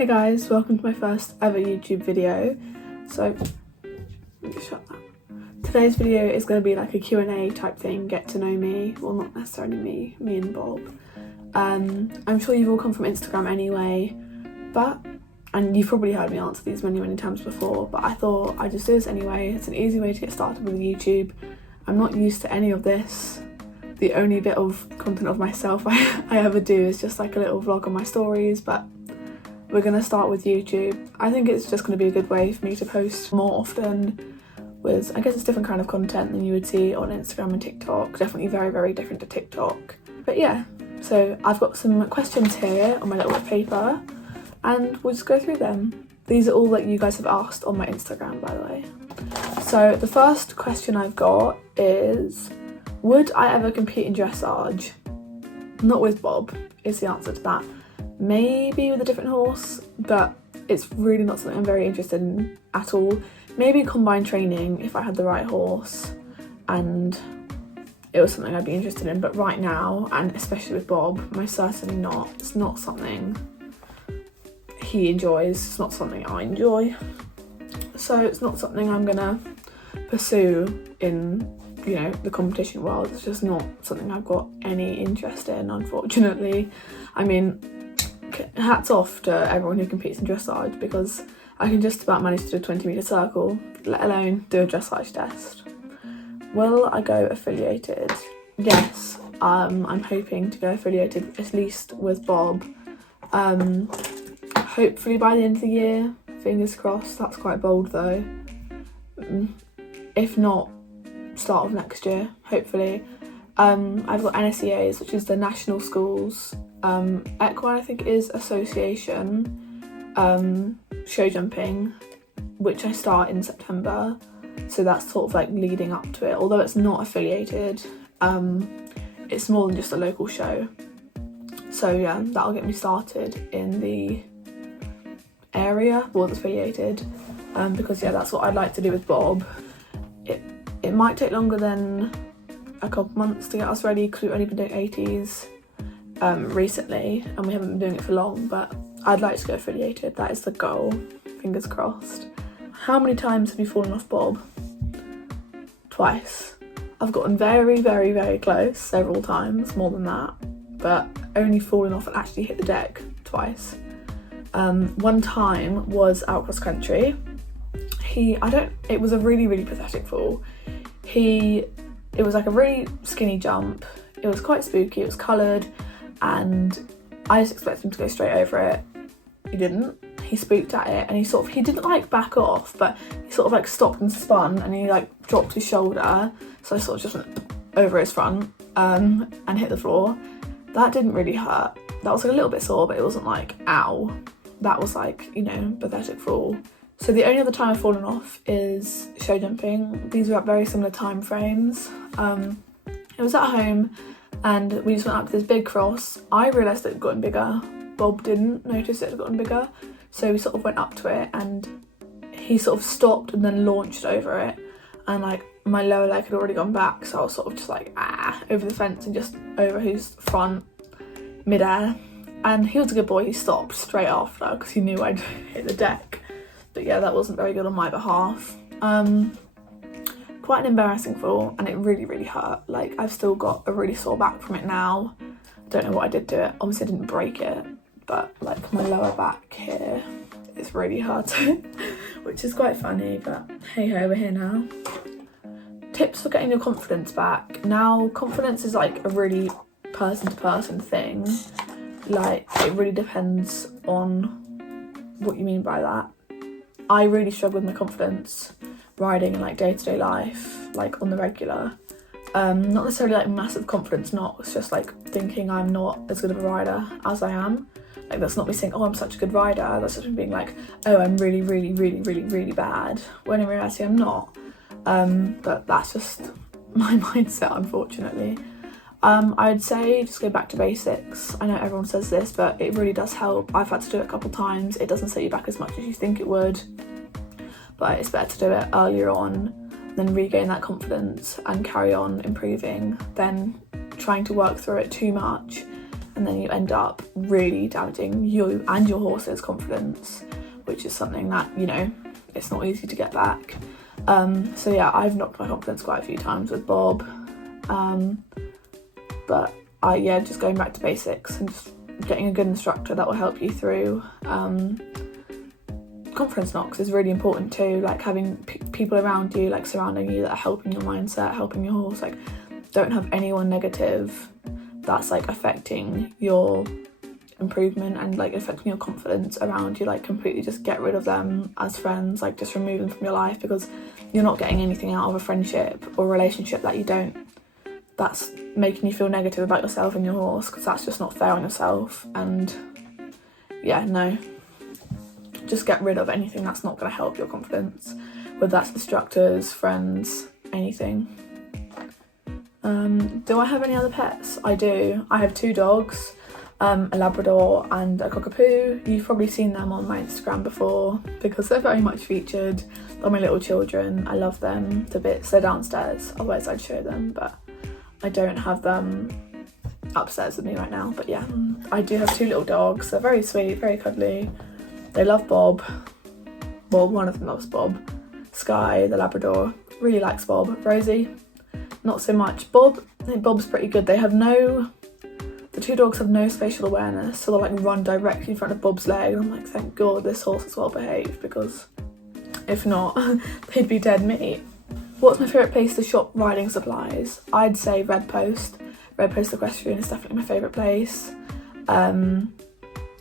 Hey guys, welcome to my first ever YouTube video. So, shut that. Today's video is going to be like a Q&A type thing, get to know me. Well, not necessarily me and Bob. I'm sure you've all come from Instagram anyway, and you've probably heard me answer these many times before, but I thought I'd just do this anyway. It's an easy way to get started with YouTube. I'm not used to any of this. The only bit of content of myself I ever do is just like a little vlog on my stories, but we're going to start with YouTube. I think it's just going to be a good way for me to post more often with, I guess it's different kind of content than you would see on Instagram and TikTok. Definitely very different to TikTok. But yeah, so I've got some questions here on my little bit of paper and we'll just go through them. These are all that you guys have asked on my Instagram, by the way. So the first question I've got is, would I ever compete in dressage? Not with Bob, is the answer to that. Maybe with a different horse, but it's really not something I'm very interested in at all. Maybe combined training if I had the right horse and it was something I'd be interested in, but right now, and especially with Bob, most certainly not. It's not something he enjoys, it's not something I enjoy. So it's not something I'm gonna pursue in, you know, the competition world. It's just not something I've got any interest in, unfortunately. I mean, hats off to everyone who competes in dressage, because I can just about manage to do a 20-metre circle, let alone do a dressage test. Will I go affiliated? Yes, I'm hoping to go affiliated, at least with Bob. Hopefully by the end of the year, fingers crossed. That's quite bold though. If not, start of next year, hopefully. I've got NSEAs, which is the National Schools Equine, I think it is, Association show jumping, which I start in September, so that's sort of like leading up to it. Although it's not affiliated, it's more than just a local show, so yeah, that'll get me started in the area was affiliated, because yeah, that's what I'd like to do with Bob. It might take longer than a couple months to get us ready because we've only been doing 80s recently and we haven't been doing it for long, but I'd like to go affiliated. That is the goal, fingers crossed. How many times have you fallen off Bob? Twice. I've gotten very close several times, more than that, but only fallen off and actually hit the deck twice. One time was out cross country. It was a really pathetic fall. It was like a really skinny jump. It was quite spooky, it was coloured, and I just expected him to go straight over it. He didn't. He spooked at it and he didn't like back off, but he sort of like stopped and spun and he like dropped his shoulder. So I sort of just went over his front and hit the floor. That didn't really hurt. That was like a little bit sore, but it wasn't like, ow. That was like, you know, pathetic fall. So the only other time I've fallen off is show jumping. These were at very similar time frames. It was at home and we just went up to this big cross. I realised it had gotten bigger. Bob didn't notice it had gotten bigger. So we sort of went up to it and he sort of stopped and then launched over it. And like my lower leg had already gone back, so I was sort of just like, over the fence and just over his front midair. And he was a good boy, he stopped straight after because he knew I'd hit the deck. But yeah, that wasn't very good on my behalf. Quite an embarrassing fall and it really hurt. Like, I've still got a really sore back from it now. Don't know what I did to it. Obviously I didn't break it, but like my lower back here is really hurting, which is quite funny, but hey ho, we're here now. Tips for getting your confidence back. Now, confidence is like a really person to person thing. Like, it really depends on what you mean by that. I really struggle with my confidence riding in like day-to-day life, like on the regular. Not necessarily like massive confidence knocks, just like thinking I'm not as good of a rider as I am. Like, that's not me saying, oh, I'm such a good rider. That's just me being like, oh, I'm really bad, when in reality I'm not. But that's just my mindset, unfortunately. I'd say just go back to basics. I know everyone says this, but it really does help. I've had to do it a couple times. It doesn't set you back as much as you think it would, but it's better to do it earlier on, then regain that confidence and carry on improving than trying to work through it too much and then you end up really damaging you and your horse's confidence, which is something that, you know, it's not easy to get back. So yeah, I've knocked my confidence quite a few times with Bob, but just going back to basics and just getting a good instructor that will help you through confidence knocks is really important too. Like having people around you, like surrounding you, that are helping your mindset, helping your horse. Like, don't have anyone negative that's like affecting your improvement and like affecting your confidence around you. Like, completely just get rid of them as friends, like just remove them from your life, because you're not getting anything out of a friendship or relationship that's making you feel negative about yourself and your horse, because that's just not fair on yourself. And yeah, no, just get rid of anything that's not going to help your confidence, whether that's instructors, friends, anything. Do I have any other pets? I do. I have 2 dogs, a Labrador and a Cockapoo. You've probably seen them on my Instagram before because they're very much featured. They're my little children. I love them to bits. They're downstairs, otherwise I'd show them, but I don't have them upstairs with me right now. But yeah, I do have 2 little dogs. They're very sweet, very cuddly. They love Bob. Well, one of them loves Bob. Sky, the Labrador, really likes Bob. Rosie, not so much. Bob's pretty good. The 2 dogs have no spatial awareness, so they'll like run directly in front of Bob's leg, and I'm like, thank God this horse is well behaved, because if not, they'd be dead meat. What's my favourite place to shop riding supplies? I'd say Red Post. Red Post Equestrian is definitely my favourite place. I'm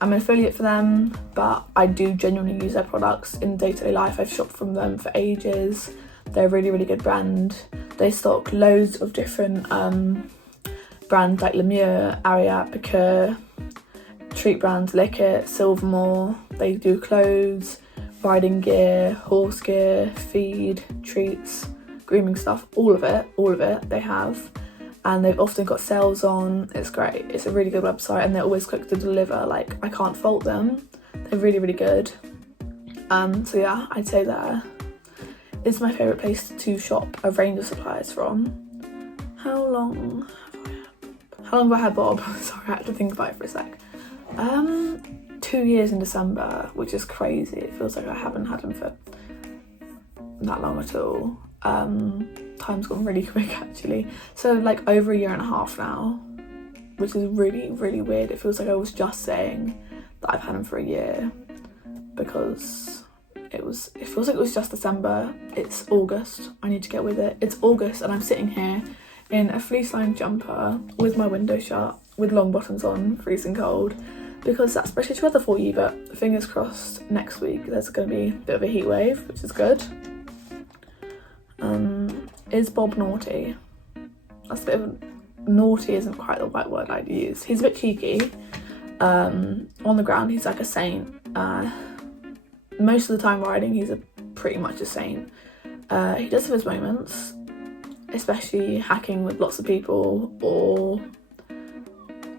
an affiliate for them, but I do genuinely use their products in day-to-day life. I've shopped from them for ages. They're a really, really good brand. They stock loads of different brands like Lemure, Ariat, Picur, treat brands, Lickett, Silvermore. They do clothes, riding gear, horse gear, feed, treats, grooming stuff, all of it they have. And they've often got sales on. It's great. It's a really good website, and they're always quick to deliver. Like, I can't fault them. They're really, really good. So yeah, I'd say that is my favourite place to shop a range of supplies from. How long have I had Bob? Sorry, I had to think about it for a sec. 2 years in December, which is crazy. It feels like I haven't had him for that long at all. Time's gone really quick actually. So like over 1.5 years now, which is really, really weird. It feels like I was just saying that I've had him for a year, because it feels like it was just December. It's August. I need to get with it. It's August and I'm sitting here in a fleece lined jumper with my window shut, with long bottoms on, freezing cold, because that's British weather for you. But fingers crossed, next week there's going to be a bit of a heat wave, which is good. Is Bob naughty? That's a bit of naughty isn't quite the right word I'd use. He's a bit cheeky. On the ground he's like a saint. Most of the time riding he's pretty much a saint. He does have his moments, especially hacking with lots of people or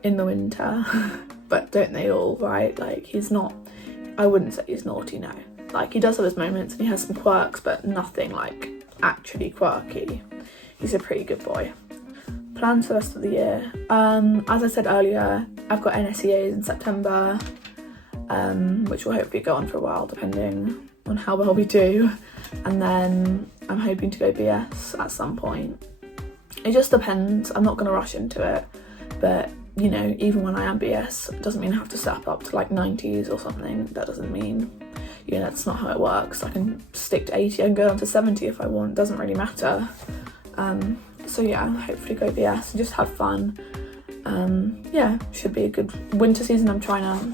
in the winter. But don't they all, right? Like, he's not, I wouldn't say he's naughty, no. Like, he does have his moments and he has some quirks, but nothing like actually quirky. He's a pretty good boy. Plans for the rest of the year. As I said earlier, I've got NSEAs in September, which will hopefully go on for a while depending on how well we do. And then I'm hoping to go BS at some point. It just depends. I'm not going to rush into it, but you know, even when I am BS, it doesn't mean I have to step up to like 90s or something. That doesn't mean, you know, that's not how it works. I can stick to 80 and go on to 70 if I want. It doesn't really matter. So yeah, hopefully go BS and just have fun. Yeah, should be a good winter season. I'm trying to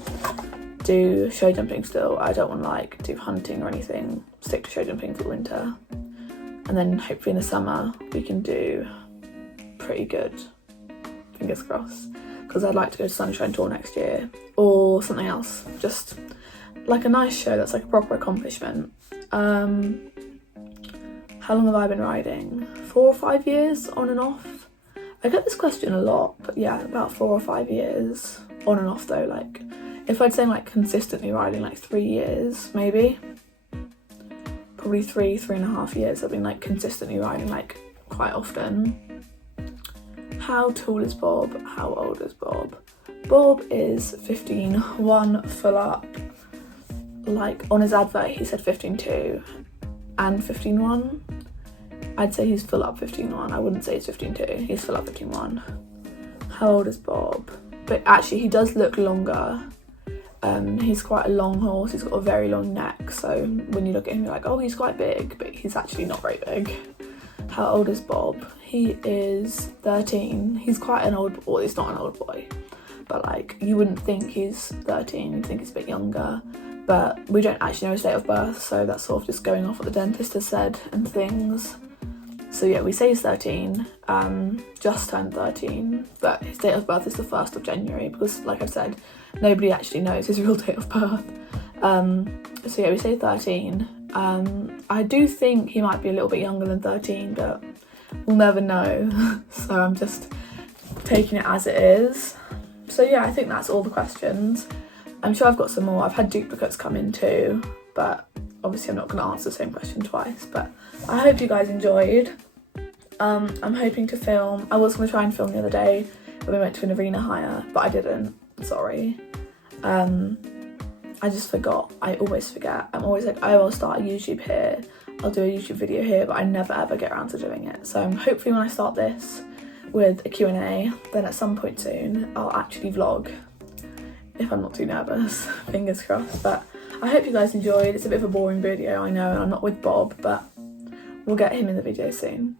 do show jumping still. I don't want to like do hunting or anything. Stick to show jumping for winter. And then hopefully in the summer we can do pretty good. Fingers crossed. Because I'd like to go to Sunshine Tour next year or something else. Just like a nice show that's like a proper accomplishment. How long have I been riding? 4 or 5 years on and off. I get this question a lot, but yeah, about 4 or 5 years on and off though. Like if I'd say like consistently riding, like 3 years maybe. Probably 3.5 years I've been like consistently riding like quite often. How tall is Bob? How old is Bob? Bob is 15.1 full up. Like on his advert he said 15.2 and 15.1. I'd say he's full up 15.1. I wouldn't say he's 15.2. He's full up 15.1. How old is Bob? But actually he does look longer. He's quite a long horse. He's got a very long neck. So when you look at him, you're like, oh, he's quite big, but he's actually not very big. How old is Bob? He is 13. He's quite an old boy. He's not an old boy, but like you wouldn't think he's 13. You'd think he's a bit younger, but we don't actually know his date of birth. So that's sort of just going off what the dentist has said and things. So yeah, we say he's 13, just turned 13, but his date of birth is the 1st of January because, like I've said, nobody actually knows his real date of birth. So yeah, we say 13. I do think he might be a little bit younger than 13, but we'll never know. So I'm just taking it as it is. So yeah, I think that's all the questions. I'm sure I've got some more. I've had duplicates come in too, but obviously I'm not going to answer the same question twice. But I hope you guys enjoyed. I'm hoping to film. I was going to try and film the other day when we went to an arena hire, but I didn't. Sorry. I just forgot. I always forget. I'm always like, oh, I'll start a YouTube here. I'll do a YouTube video here, but I never ever get around to doing it. So hopefully when I start this with a Q&A, then at some point soon, I'll actually vlog. If I'm not too nervous, fingers crossed. But I hope you guys enjoyed. It's a bit of a boring video, I know, and I'm not with Bob, but we'll get him in the video soon.